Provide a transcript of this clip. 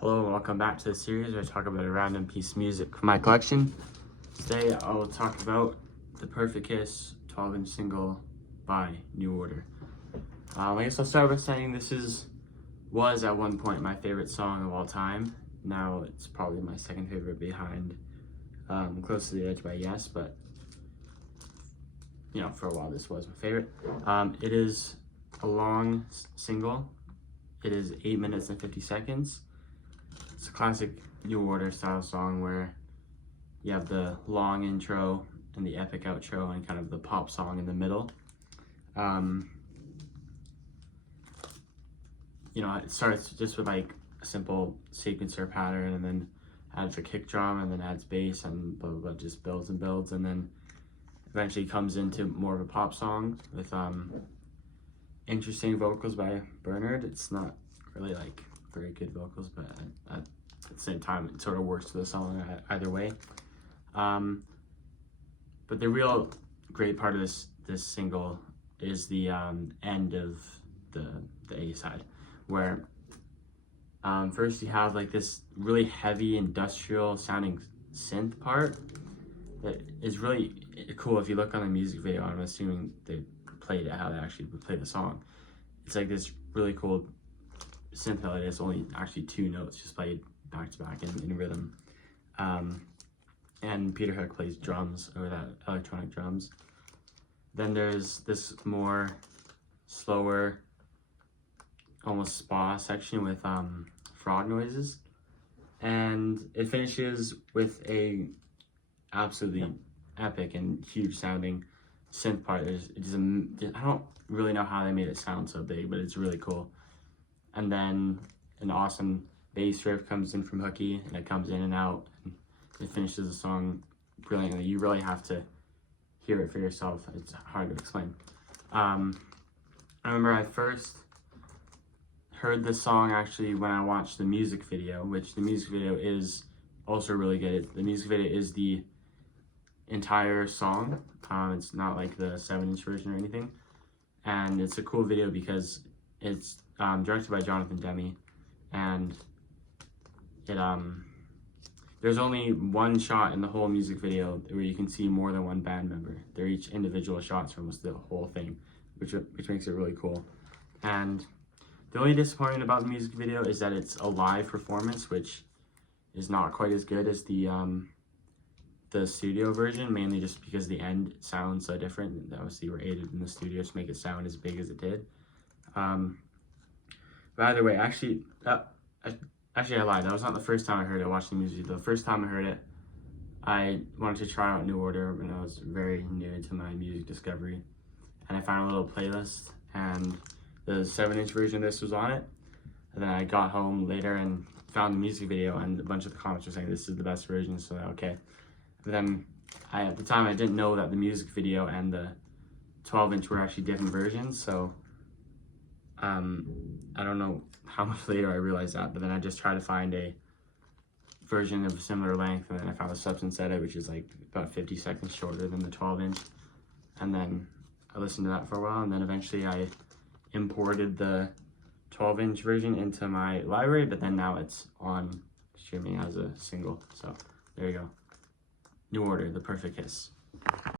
Hello and welcome back to the series where I talk about a random piece of music from my collection. Today I will talk about The Perfect Kiss 12-inch single by New Order. I guess I'll start by saying this was at one point my favorite song of all time. Now it's probably my second favorite behind Close to the Edge by Yes, but you know, for a while this was my favorite. It is a long single. It is 8 minutes and 50 seconds. It's a classic New Order style song where you have the long intro and the epic outro and kind of the pop song in the middle. You know, it starts just with like a simple sequencer pattern and then adds a kick drum and then adds bass and blah, blah, blah, just builds and builds, and then eventually comes into more of a pop song with interesting vocals by Bernard. It's not really like very good vocals, but at the same time it sort of works for the song either way. But the real great part of this single is the end of the A side, where first you have like this really heavy industrial sounding synth part that is really cool. If you look on the music video, I'm assuming they played it how they actually would play the song. It's like this really cool synth melody. It's only actually 2 notes just played back to back in rhythm. And Peter Hook plays drums over that, electronic drums. Then there's this more slower, almost spa section with frog noises. And it finishes with a absolutely epic and huge sounding synth part. I don't really know how they made it sound so big, but it's really cool. And then an awesome bass riff comes in from Hooky, and it comes in and out, and it finishes the song brilliantly. You really have to hear it for yourself. It's hard to explain. I remember I first heard this song actually when I watched the music video, which the music video is also really good. The music video is the entire song. It's not like the 7-inch version or anything. And it's a cool video because it's directed by Jonathan Demme, and there's only one shot in the whole music video where you can see more than one band member. They're each individual shots for almost the whole thing, which makes it really cool. And the only disappointment about the music video is that it's a live performance, which is not quite as good as the studio version, mainly just because the end sounds so different. Obviously, we're aided in the studio to make it sound as big as it did. But either way, actually, I lied. That was not the first time I heard it watching the music. The first time I heard it, I wanted to try out New Order when I was very new to my music discovery. And I found a little playlist, and the 7-inch version of this was on it. And then I got home later and found the music video, and a bunch of the comments were saying this is the best version, so okay. But then, at the time, I didn't know that the music video and the 12-inch were actually different versions, so I don't know how much later I realized that, but then I just tried to find a version of similar length, and then I found a Substance Edit, which is like about 50 seconds shorter than the 12-inch, and then I listened to that for a while, and then eventually I imported the 12-inch version into my library, but then now it's on streaming as a single, so there you go. New Order, The Perfect Kiss.